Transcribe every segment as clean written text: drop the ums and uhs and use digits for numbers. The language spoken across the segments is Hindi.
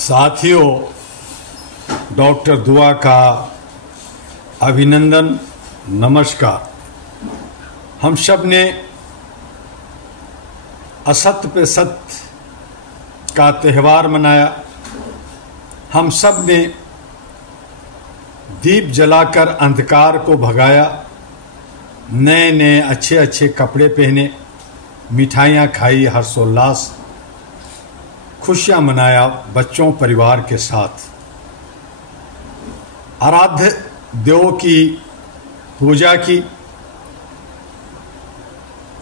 साथियों, डॉक्टर दुआ का अभिनंदन, नमस्कार। हम सब ने असत्य पे सत्य का त्यौहार मनाया। हम सब ने दीप जलाकर अंधकार को भगाया, नए नए अच्छे अच्छे कपड़े पहने, मिठाइयाँ खाई, हर्षोल्लास, खुशियाँ मनाया बच्चों परिवार के साथ। आराध्य देव की पूजा की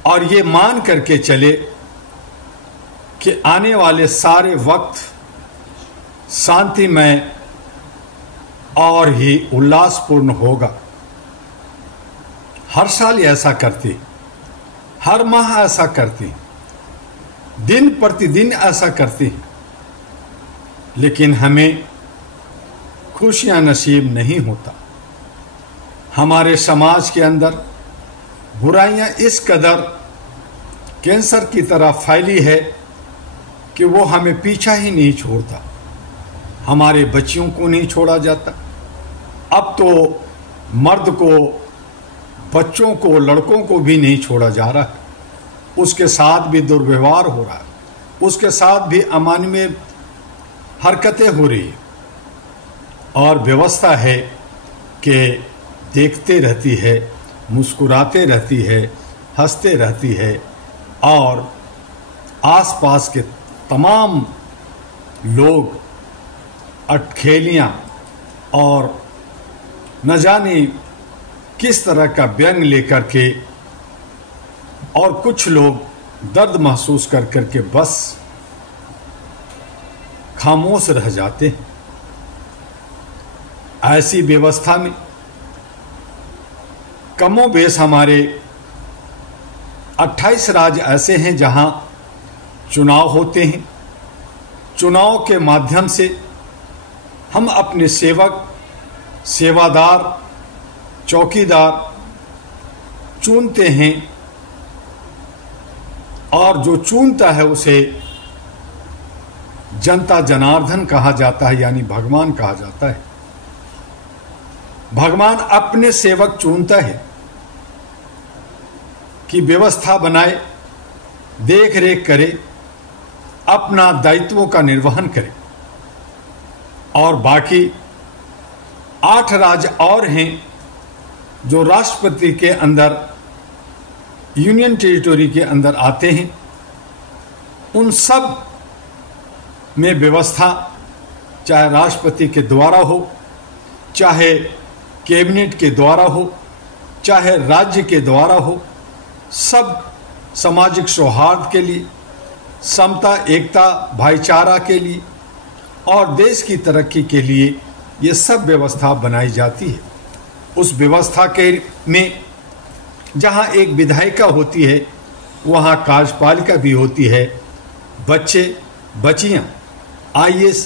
और ये मान करके चले कि आने वाले सारे वक्त शांतिमय और ही उल्लासपूर्ण होगा। हर साल ऐसा करती, हर माह ऐसा करती, दिन प्रतिदिन ऐसा करती, लेकिन हमें खुशियां नसीब नहीं होता। हमारे समाज के अंदर बुराइयां इस कदर कैंसर की तरह फैली है कि वो हमें पीछा ही नहीं छोड़ता। हमारे बच्चियों को नहीं छोड़ा जाता। अब तो मर्द को, बच्चों को, लड़कों को भी नहीं छोड़ा जा रहा है। उसके साथ भी दुर्व्यवहार हो रहा है, उसके साथ भी अमानवीय हरकतें हो रही है। और व्यवस्था है कि देखते रहती है, मुस्कुराते रहती है, हंसते रहती है और आसपास के तमाम लोग अटखेलियाँ और न जाने किस तरह का व्यंग लेकर के, और कुछ लोग दर्द महसूस कर करके बस खामोश रह जाते हैं। ऐसी व्यवस्था में कमोबेश हमारे 28 राज्य ऐसे हैं जहां चुनाव होते हैं। चुनाव के माध्यम से हम अपने सेवक, सेवादार, चौकीदार चुनते हैं और जो चुनता है उसे जनता जनार्दन कहा जाता है, यानी भगवान कहा जाता है। भगवान अपने सेवक चुनता है कि व्यवस्था बनाए, देख रेख करे, अपना दायित्वों का निर्वहन करे। और बाकी 8 राज्य और हैं जो राष्ट्रपति के अंदर, यूनियन टेरिटरी के अंदर आते हैं। उन सब में व्यवस्था चाहे राष्ट्रपति के द्वारा हो, चाहे कैबिनेट के द्वारा हो, चाहे राज्य के द्वारा हो, सब सामाजिक सौहार्द के लिए, समता, एकता, भाईचारा के लिए और देश की तरक्की के लिए ये सब व्यवस्था बनाई जाती है। उस व्यवस्था के में जहाँ एक विधायिका होती है, वहाँ कार्यपालिका भी होती है। बच्चे बच्चियाँ IAS,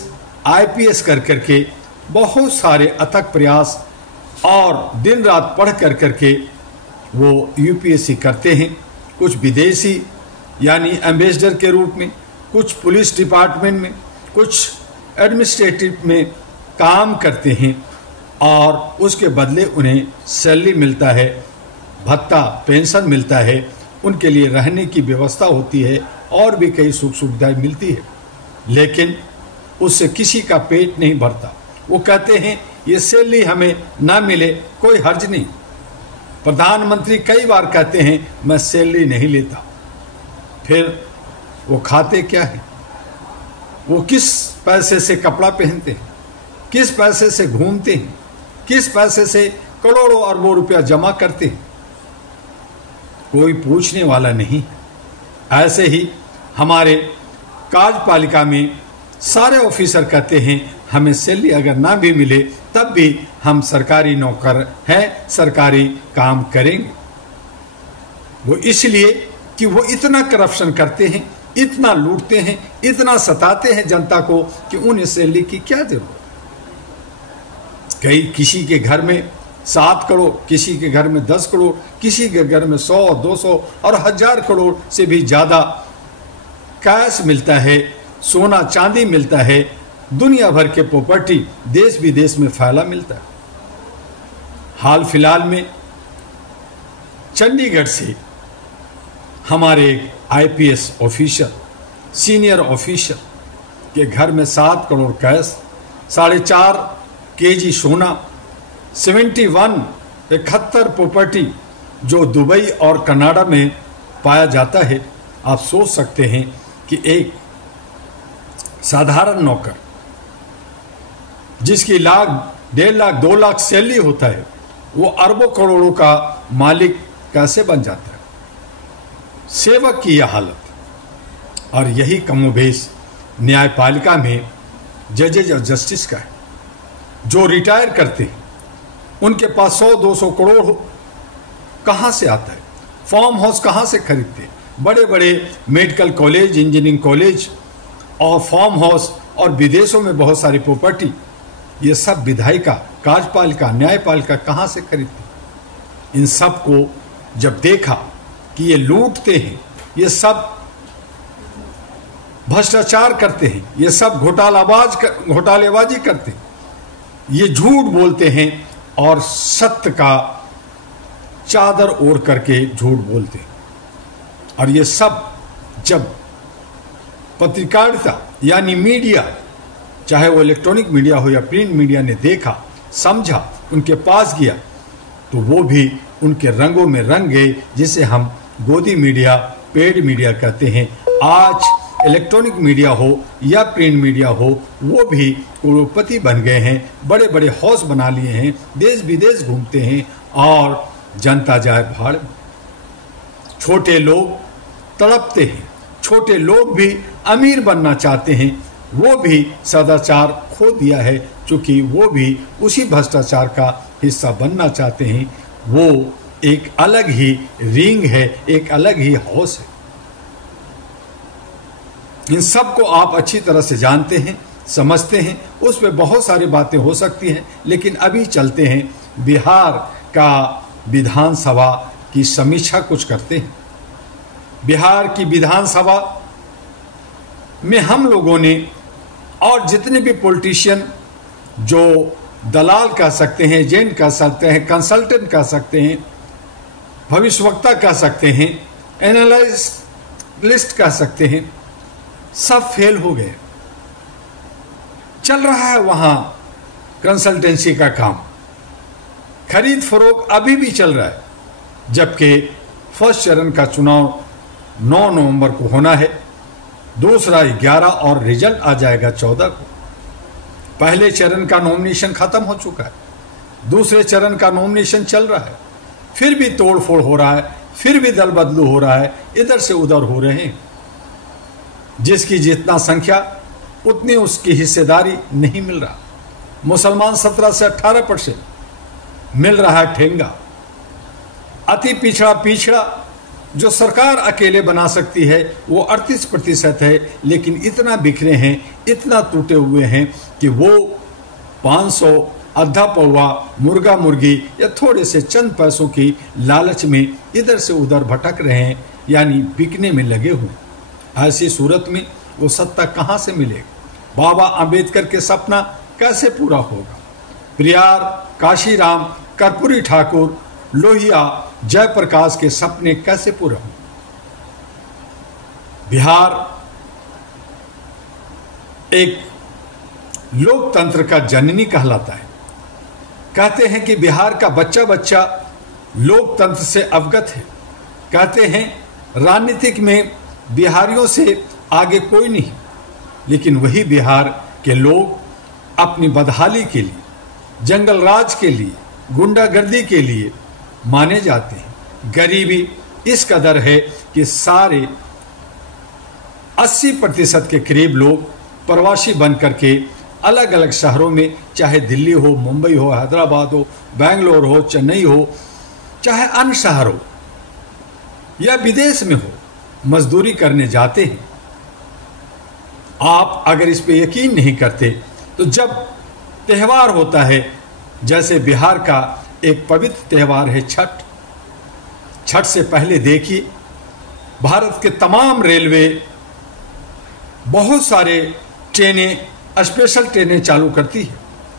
IPS कर करके बहुत सारे अथक प्रयास और दिन रात पढ़ कर करके वो UPSC करते हैं। कुछ विदेशी यानी एम्बेसडर के रूप में, कुछ पुलिस डिपार्टमेंट में, कुछ एडमिनिस्ट्रेटिव में काम करते हैं और उसके बदले उन्हें सैलरी मिलता है, भत्ता, पेंशन मिलता है, उनके लिए रहने की व्यवस्था होती है और भी कई सुख सुविधाएं मिलती है। लेकिन उससे किसी का पेट नहीं भरता। वो कहते हैं ये सैलरी हमें ना मिले कोई हर्ज नहीं। प्रधानमंत्री कई बार कहते हैं मैं सैलरी नहीं लेता। फिर वो खाते क्या है? वो किस पैसे से कपड़ा पहनते हैं, किस पैसे से घूमते हैं, किस पैसे से करोड़ों अरबों रुपया जमा करते हैं? कोई पूछने वाला नहीं। ऐसे ही हमारे कार्यपालिका में सारे ऑफिसर कहते हैं हमें सैलरी अगर ना भी मिले तब भी हम सरकारी नौकर हैं, सरकारी काम करेंगे। वो इसलिए कि वो इतना करप्शन करते हैं, इतना लूटते हैं, इतना सताते हैं जनता को कि उन्हें सैलरी की क्या जरूरत। कई किसी के घर में 7 करोड़, किसी के घर में 10 करोड़, किसी के घर में 100, 200 और 1000 करोड़ से भी ज़्यादा कैश मिलता है, सोना चांदी मिलता है, दुनिया भर के प्रॉपर्टी देश विदेश में फैला मिलता है। हाल फिलहाल में चंडीगढ़ से हमारे एक आईपीएस ऑफिसर, सीनियर ऑफिसर के घर में 7 करोड़ कैश, 4.5 केजी सोना, 71 प्रॉपर्टी जो दुबई और कनाडा में पाया जाता है। आप सोच सकते हैं कि एक साधारण नौकर जिसकी लाख, 1.5 लाख, 2 लाख सैलरी होता है, वो अरबों करोड़ों का मालिक कैसे बन जाता है? सेवक की यह हालत। और यही कमोबेश न्यायपालिका में जजेज और जस्टिस का है, जो रिटायर करते हैं उनके पास 100-200 करोड़ कहाँ से आता है? फार्म हाउस कहाँ से खरीदते हैं? बड़े बड़े मेडिकल कॉलेज, इंजीनियरिंग कॉलेज और फार्म हाउस और विदेशों में बहुत सारी प्रॉपर्टी, ये सब विधायिका, कार्यपालिका, न्यायपालिका कहाँ से खरीदते? इन सब को जब देखा कि ये लूटते हैं, ये सब भ्रष्टाचार करते हैं, ये सब घोटालेबाजी करते हैं, ये झूठ बोलते हैं और सत्य का चादर ओढ़ करके झूठ बोलते हैं, और ये सब जब पत्रकारिता यानी मीडिया, चाहे वो इलेक्ट्रॉनिक मीडिया हो या प्रिंट मीडिया ने देखा, समझा, उनके पास गया, तो वो भी उनके रंगों में रंग गए, जिसे हम गोदी मीडिया, पेड मीडिया कहते हैं। आज इलेक्ट्रॉनिक मीडिया हो या प्रिंट मीडिया हो, वो भी करोड़पति बन गए हैं, बड़े बड़े हाउस बना लिए हैं, देश विदेश घूमते हैं और जनता जाए भाड़ में। छोटे लोग तड़पते हैं, छोटे लोग भी अमीर बनना चाहते हैं, वो भी सदाचार खो दिया है, क्योंकि वो भी उसी भ्रष्टाचार का हिस्सा बनना चाहते हैं। वो एक अलग ही रिंग है, एक अलग ही हाउस है। इन सब को आप अच्छी तरह से जानते हैं, समझते हैं, उस पर बहुत सारी बातें हो सकती हैं, लेकिन अभी चलते हैं बिहार का विधानसभा की समीक्षा कुछ करते हैं। बिहार की विधानसभा में हम लोगों ने और जितने भी पॉलिटिशियन जो दलाल कह सकते हैं, एजेंट कह सकते हैं, कंसल्टेंट कह सकते हैं, भविष्यवक्ता कह सकते हैं, एनालिस्ट कह सकते हैं, सब फेल हो गए। चल रहा है वहां कंसल्टेंसी का काम, खरीद फरोख्त अभी भी चल रहा है, जबकि फर्स्ट चरण का चुनाव 9 नवंबर को होना है, दूसरा 11 और रिजल्ट आ जाएगा 14 को। पहले चरण का नॉमिनेशन खत्म हो चुका है, दूसरे चरण का नॉमिनेशन चल रहा है, फिर भी तोड़फोड़ हो रहा है, फिर भी दल बदलू हो रहा है, इधर से उधर हो रहे हैं। जिसकी जितना संख्या उतनी उसकी हिस्सेदारी नहीं मिल रहा। मुसलमान 17 से 18% मिल रहा है ठेंगा। अति पिछड़ा जो सरकार अकेले बना सकती है वो 38% है, लेकिन इतना बिखरे हैं, इतना टूटे हुए हैं कि वो 500 आधा पौवा मुर्गा मुर्गी या थोड़े से चंद पैसों की लालच में इधर से उधर भटक रहे हैं, यानी बिकने में लगे हुए। ऐसी सूरत में वो सत्ता कहाँ से मिलेगी? बाबा अंबेडकर के सपना कैसे पूरा होगा? प्रियार, काशीराम, कर्पूरी ठाकुर, लोहिया, जयप्रकाश के सपने कैसे पूरे होंगे? बिहार एक लोकतंत्र का जननी कहलाता है। कहते हैं कि बिहार का बच्चा बच्चा लोकतंत्र से अवगत है। कहते हैं राजनीतिक में बिहारियों से आगे कोई नहीं, लेकिन वही बिहार के लोग अपनी बदहाली के लिए, जंगल राज के लिए, गुंडागर्दी के लिए माने जाते हैं। गरीबी इस कदर है कि सारे 80% के करीब लोग प्रवासी बन करके अलग अलग शहरों में, चाहे दिल्ली हो, मुंबई हो, हैदराबाद हो, बेंगलोर हो, चेन्नई हो, चाहे अन्य शहर हो या विदेश में हो, मजदूरी करने जाते हैं। आप अगर इस पे यकीन नहीं करते तो जब त्यौहार होता है, जैसे बिहार का एक पवित्र त्यौहार है छठ, छठ से पहले देखिए भारत के तमाम रेलवे, बहुत सारे ट्रेनें स्पेशल ट्रेनें चालू करती है,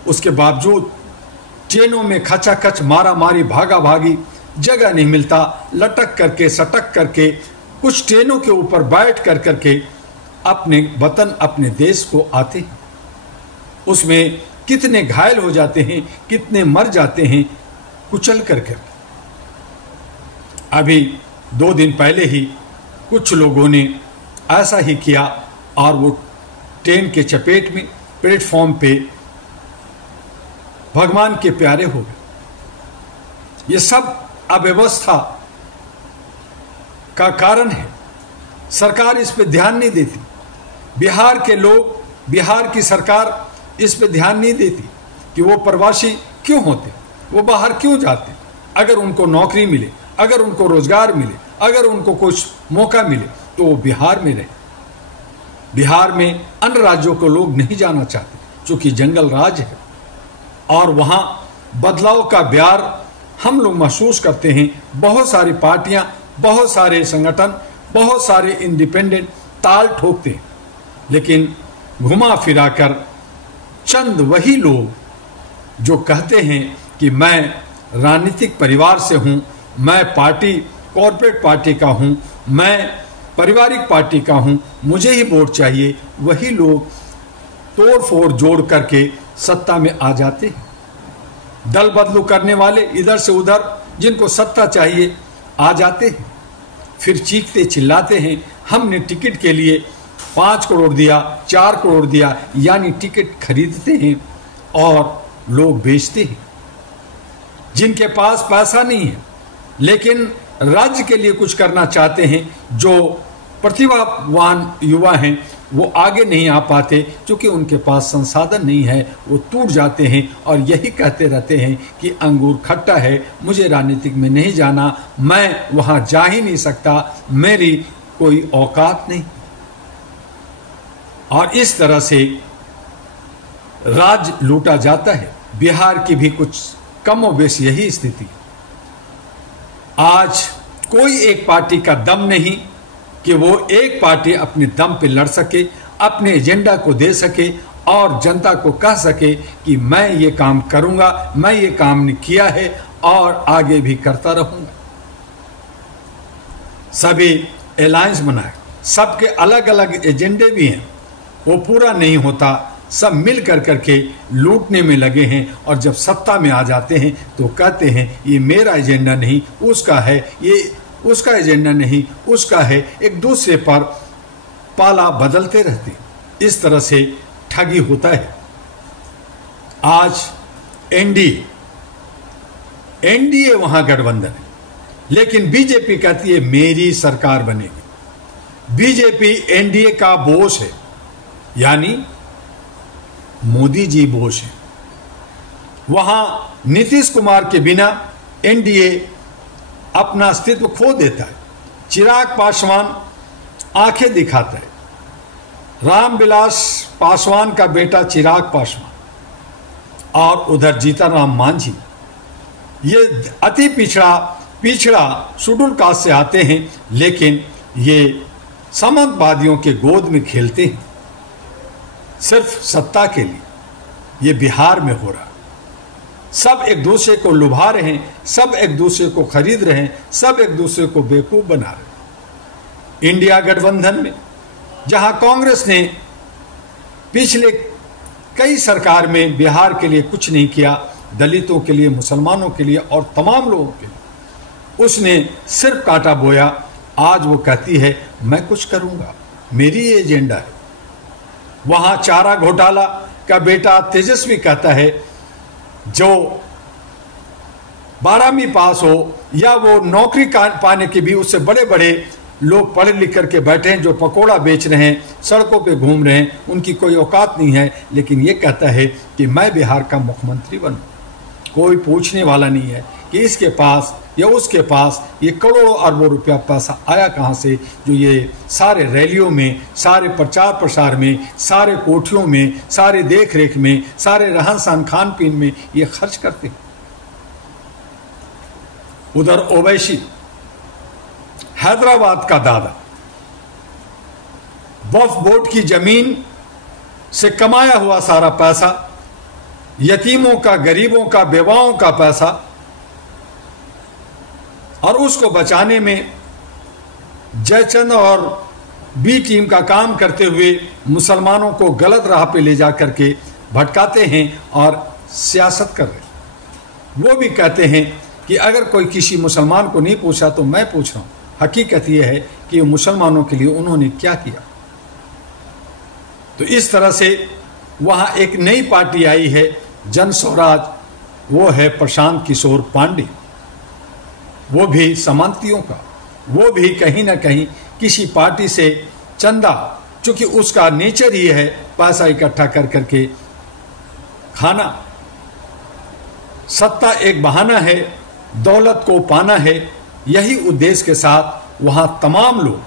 उसके बावजूद ट्रेनों में खचाखच मारा मारी भागा भागी, जगह नहीं मिलता, लटक करके सटक करके कुछ ट्रेनों के ऊपर बैठ कर करके अपने वतन अपने देश को आते हैं। उसमें कितने घायल हो जाते हैं, कितने मर जाते हैं कुचल कर कर। अभी 2 दिन पहले ही कुछ लोगों ने ऐसा ही किया और वो ट्रेन के चपेट में प्लेटफॉर्म पे भगवान के प्यारे हो गए। ये सब अव्यवस्था का कारण है। सरकार इस पे ध्यान नहीं देती। बिहार के लोग, बिहार की सरकार इस पे ध्यान नहीं देती कि वो प्रवासी क्यों होते, वो बाहर क्यों जाते। अगर उनको नौकरी मिले, अगर उनको रोजगार मिले, अगर उनको कुछ मौका मिले तो वो बिहार में रहे। बिहार में अन्य राज्यों को लोग नहीं जाना चाहते क्योंकि जंगल राज है और वहाँ बदलाव का ब्यार हम लोग महसूस करते हैं। बहुत सारी पार्टियां, बहुत सारे संगठन, बहुत सारे इंडिपेंडेंट ताल ठोकते हैं, लेकिन घुमा फिरा कर चंद वही लोग जो कहते हैं कि मैं राजनीतिक परिवार से हूं, मैं पार्टी कॉर्पोरेट पार्टी का हूं, मैं पारिवारिक पार्टी का हूं, मुझे ही वोट चाहिए, वही लोग तोड़ फोड़ जोड़ करके सत्ता में आ जाते हैं। दल बदलू करने वाले इधर से उधर जिनको सत्ता चाहिए आ जाते हैं, फिर चीखते चिल्लाते हैं हमने टिकट के लिए 5 करोड़ दिया, 4 करोड़ दिया, यानी टिकट खरीदते हैं और लोग बेचते हैं। जिनके पास पैसा नहीं है लेकिन राज्य के लिए कुछ करना चाहते हैं, जो प्रतिभावान युवा हैं वो आगे नहीं आ पाते क्योंकि उनके पास संसाधन नहीं है, वो टूट जाते हैं और यही कहते रहते हैं कि अंगूर खट्टा है, मुझे राजनीतिक में नहीं जाना, मैं वहां जा ही नहीं सकता, मेरी कोई औकात नहीं। और इस तरह से राज लूटा जाता है। बिहार की भी कुछ कम और बेश यही स्थिति। आज कोई एक पार्टी का दम नहीं कि वो एक पार्टी अपने दम पे लड़ सके, अपने एजेंडा को दे सके और जनता को कह सके कि मैं ये काम करूंगा, मैं ये काम किया है और आगे भी करता रहूंगा। सभी अलायंस बनाए, सबके अलग अलग एजेंडे भी हैं, वो पूरा नहीं होता, सब मिल कर करके लूटने में लगे हैं और जब सत्ता में आ जाते हैं तो कहते हैं ये मेरा एजेंडा नहीं उसका है, ये उसका एजेंडा नहीं उसका है, एक दूसरे पर पाला बदलते रहते। इस तरह से ठगी होता है। आज एनडीए वहां गठबंधन है, लेकिन बीजेपी कहती है मेरी सरकार बनेगी। बीजेपी एनडीए का बोस है, यानी मोदी जी बोस है। वहां नीतीश कुमार के बिना एनडीए अपना अस्तित्व खो देता है। चिराग पासवान आंखें दिखाता है। रामविलास पासवान का बेटा चिराग पासवान और उधर जीतनराम मांझी, ये अति पिछड़ा शेड्यूल कास्ट से आते हैं, लेकिन ये सामंतवादियों के गोद में खेलते हैं सिर्फ सत्ता के लिए। ये बिहार में हो रहा है। सब एक दूसरे को लुभा रहे हैं, सब एक दूसरे को खरीद रहे हैं, सब एक दूसरे को बेवकूफ बना रहे हैं। इंडिया गठबंधन में जहां कांग्रेस ने पिछले कई सरकार में बिहार के लिए कुछ नहीं किया, दलितों के लिए, मुसलमानों के लिए और तमाम लोगों के लिए उसने सिर्फ काटा बोया। आज वो कहती है मैं कुछ करूंगा, मेरी ये एजेंडा है। वहां चारा घोटाला का बेटा तेजस्वी कहता है जो 12वीं पास हो या वो नौकरी पाने के भी उससे बड़े बड़े लोग पढ़े लिख करके बैठे हैं, जो पकोड़ा बेच रहे हैं, सड़कों पे घूम रहे हैं, उनकी कोई औकात नहीं है, लेकिन ये कहता है कि मैं बिहार का मुख्यमंत्री बनूं। कोई पूछने वाला नहीं है कि इसके पास या उसके पास ये करोड़ों अरबों रुपया पैसा आया कहाँ से, जो ये सारे रैलियों में, सारे प्रचार प्रसार में, सारे कोठियों में, सारे देख रेख में, सारे रहन सहन खान पीन में ये खर्च करते हैं। उधर ओवैसी हैदराबाद का दादा, वक्फ बोर्ड की जमीन से कमाया हुआ सारा पैसा, यतीमों का, गरीबों का, बेवाओं का पैसा, और उसको बचाने में जयचंद और बी टीम का काम करते हुए मुसलमानों को गलत राह पे ले जा करके भटकाते हैं और सियासत कर रहे हैं। वो भी कहते हैं कि अगर कोई किसी मुसलमान को नहीं पूछा तो मैं पूछ रहा हूं। हकीकत यह है कि मुसलमानों के लिए उन्होंने क्या किया। तो इस तरह से वहां एक नई पार्टी आई है, जन स्वराज, वो है प्रशांत किशोर पांडे, वो भी समांतियों का, वो भी कहीं ना कहीं किसी पार्टी से चंदा, चूंकि उसका नेचर ही है पैसा इकट्ठा कर करके खाना। सत्ता एक बहाना है, दौलत को पाना है, यही उद्देश्य के साथ वहां तमाम लोग,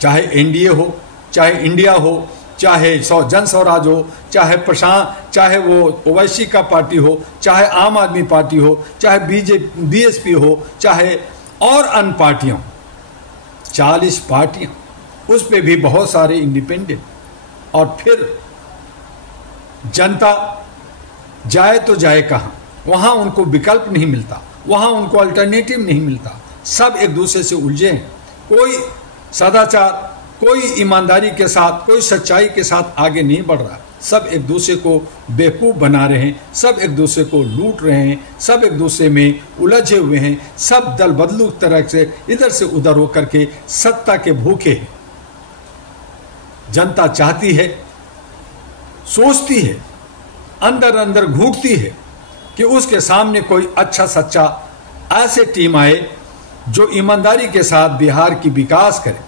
चाहे एनडीए हो, चाहे इंडिया हो, चाहे जन स्वराज हो, चाहे प्रशांत, चाहे वो ओवैसी का पार्टी हो, चाहे आम आदमी पार्टी हो, चाहे बीएसपी हो, चाहे और अन्य पार्टियां, 40 पार्टियां, उस पे भी बहुत सारे इंडिपेंडेंट। और फिर जनता जाए तो जाए कहां? वहां उनको विकल्प नहीं मिलता, वहां उनको अल्टरनेटिव नहीं मिलता। सब एक दूसरे से उलझे हैं। कोई सदाचार, कोई ईमानदारी के साथ, कोई सच्चाई के साथ आगे नहीं बढ़ रहा। सब एक दूसरे को बेवकूफ बना रहे हैं, सब एक दूसरे को लूट रहे हैं, सब एक दूसरे में उलझे हुए हैं, सब दल बदलू तरह से इधर से उधर होकर के सत्ता के भूखे हैं। जनता चाहती है, सोचती है, अंदर अंदर घूटती है कि उसके सामने कोई अच्छा सच्चा ऐसे टीम आए जो ईमानदारी के साथ बिहार की विकास करे,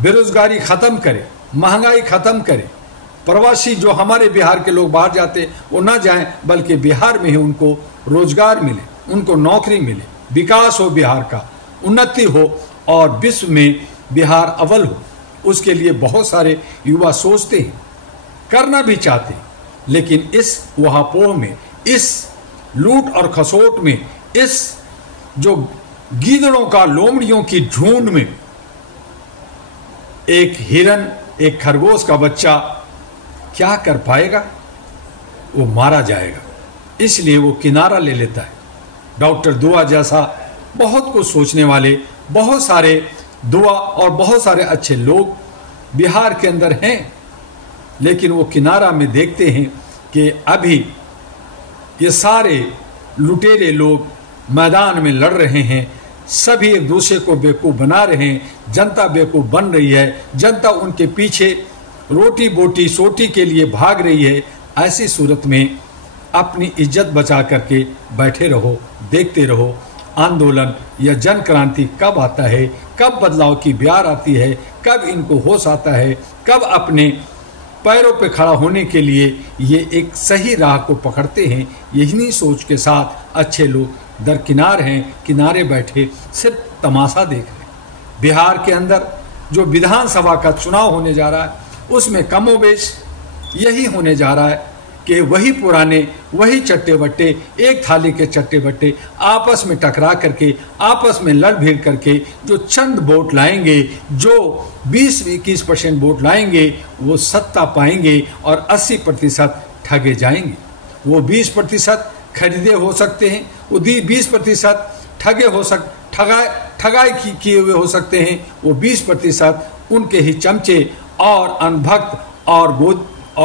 बेरोजगारी खत्म करे, महंगाई खत्म करे, प्रवासी जो हमारे बिहार के लोग बाहर जाते वो ना जाएं, बल्कि बिहार में ही उनको रोजगार मिले, उनको नौकरी मिले, विकास हो, बिहार का उन्नति हो और विश्व में बिहार अव्वल हो। उसके लिए बहुत सारे युवा सोचते हैं, करना भी चाहते हैं, लेकिन इस वहापोह में, इस लूट और खसोट में, इस जो गीदड़ों का, लोमड़ियों की झुंड में एक हिरन, एक खरगोश का बच्चा क्या कर पाएगा? वो मारा जाएगा। इसलिए वो किनारा ले लेता है। डॉक्टर दुआ जैसा बहुत कुछ सोचने वाले, बहुत सारे दुआ और बहुत सारे अच्छे लोग बिहार के अंदर हैं, लेकिन वो किनारा में देखते हैं कि अभी ये सारे लुटेरे लोग मैदान में लड़ रहे हैं, सभी एक दूसरे को बेवकूफ बना रहे हैं, जनता बेवकूफ बन रही है, जनता उनके पीछे रोटी बोटी सोटी के लिए भाग रही है। ऐसी सूरत में अपनी इज्जत बचा करके बैठे रहो, देखते रहो। आंदोलन या जन क्रांति कब आता है, कब बदलाव की ब्यार आती है, कब इनको होश आता है, कब अपने पैरों पे खड़ा होने के लिए ये एक सही राह को पकड़ते हैं। यही सोच के साथ अच्छे लोग दरकिनार हैं, किनारे बैठे सिर्फ तमाशा देख रहे हैं। बिहार के अंदर जो विधानसभा का चुनाव होने जा रहा है, उसमें कमोबेश यही होने जा रहा है कि वही पुराने, वही चट्टे बट्टे, एक थाली के चट्टे बट्टे आपस में टकरा करके, आपस में लड़ भिड़ करके जो चंद वोट लाएंगे, जो 20-21% वोट लाएंगे, वो सत्ता पाएंगे और 80% ठगे जाएंगे। वो 20% खरीदे हो सकते हैं, वो 20% ठगे हो ठगाई किए हुए हो सकते हैं, वो 20% उनके ही चमचे और अनभक्त और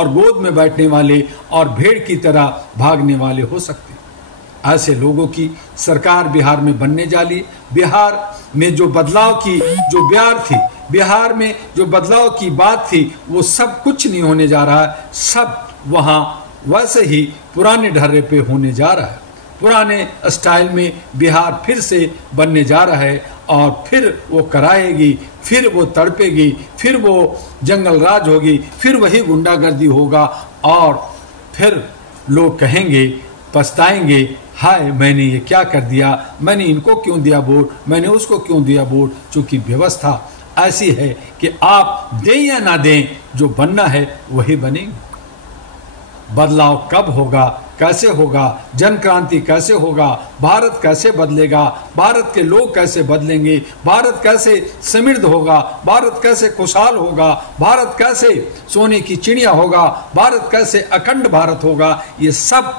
गोद में बैठने वाले और भेड़ की तरह भागने वाले हो सकते हैं। ऐसे लोगों की सरकार बिहार में बनने जा रही। बिहार में जो बदलाव की जो ब्यार थी, बिहार में जो बदलाव की बात थी, वो सब कुछ नहीं होने जा रहा है। सब वहाँ वैसे ही पुराने ढर्रे पे होने जा रहा है। पुराने स्टाइल में बिहार फिर से बनने जा रहा है और फिर वो कराएगी, फिर वो तड़पेगी, फिर वो जंगल राज होगी, फिर वही गुंडागर्दी होगा और फिर लोग कहेंगे, पछताएंगे, हाय मैंने ये क्या कर दिया, मैंने इनको क्यों दिया वोट, मैंने उसको क्यों दिया वोट। चूंकि व्यवस्था ऐसी है कि आप दें या ना दें, जो बनना है वही बनेंगे। बदलाव कब होगा कैसे होगा, जन क्रांति कैसे होगा, भारत कैसे बदलेगा, भारत के लोग कैसे बदलेंगे, भारत कैसे समृद्ध होगा, भारत कैसे खुशहाल होगा, भारत कैसे सोने की चिड़िया होगा, भारत कैसे अखंड भारत होगा, ये सब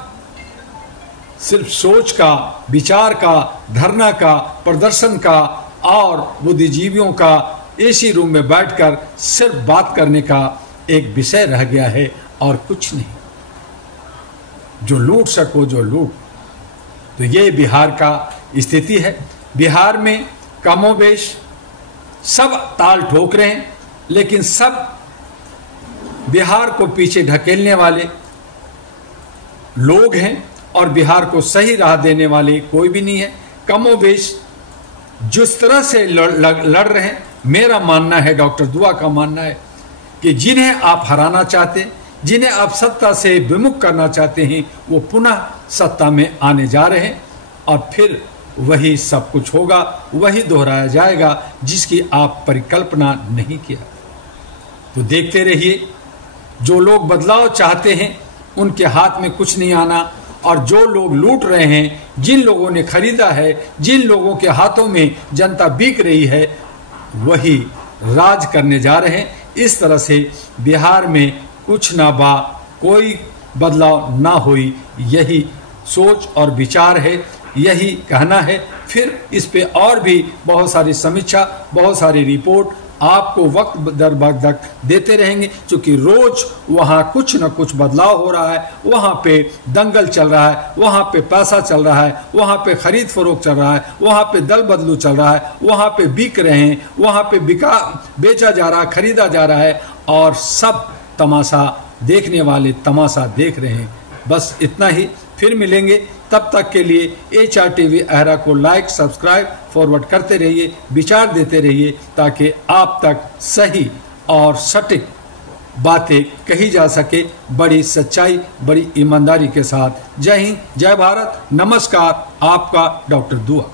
सिर्फ सोच का, विचार का, धरना का, प्रदर्शन का और बुद्धिजीवियों का एसी रूम में बैठकर सिर्फ बात करने का एक विषय रह गया है और कुछ नहीं। जो लूट सको जो लूट। तो ये बिहार का स्थिति है। बिहार में कमोबेश सब ताल ठोक रहे हैं, लेकिन सब बिहार को पीछे ढकेलने वाले लोग हैं और बिहार को सही राह देने वाले कोई भी नहीं है। कमोबेश जिस तरह से लड़ रहे हैं, मेरा मानना है, डॉक्टर दुआ का मानना है कि जिन्हें आप हराना चाहते हैं, जिन्हें आप सत्ता से विमुख करना चाहते हैं, वो पुनः सत्ता में आने जा रहे हैं और फिर वही सब कुछ होगा, वही दोहराया जाएगा जिसकी आप परिकल्पना नहीं किया। तो देखते रहिए, जो लोग बदलाव चाहते हैं उनके हाथ में कुछ नहीं आना, और जो लोग लूट रहे हैं, जिन लोगों ने खरीदा है, जिन लोगों के हाथों में जनता बिक रही है, वही राज करने जा रहे हैं। इस तरह से बिहार में कुछ ना बा, कोई बदलाव ना हुई, यही सोच और विचार है, यही कहना है। फिर इस पे और भी बहुत सारी समीक्षा, बहुत सारी रिपोर्ट आपको वक्त दर वक्त देते रहेंगे, क्योंकि रोज वहाँ कुछ न कुछ बदलाव हो रहा है। वहाँ पे दंगल चल रहा है, वहाँ पे पैसा चल रहा है, वहाँ पे खरीद फरोख्त चल रहा है, वहाँ पे दल बदलू चल रहा है, वहाँ पे बिक रहे हैं, वहाँ पे बेचा जा रहा है, खरीदा जा रहा है, और सब तमाशा देखने वाले तमाशा देख रहे हैं। बस इतना ही, फिर मिलेंगे। तब तक के लिए HRTV अहरा को लाइक, सब्सक्राइब, फॉरवर्ड करते रहिए, विचार देते रहिए, ताकि आप तक सही और सटीक बातें कही जा सके, बड़ी सच्चाई, बड़ी ईमानदारी के साथ। जय हिंद, जय भारत, नमस्कार। आपका डॉक्टर दुआ।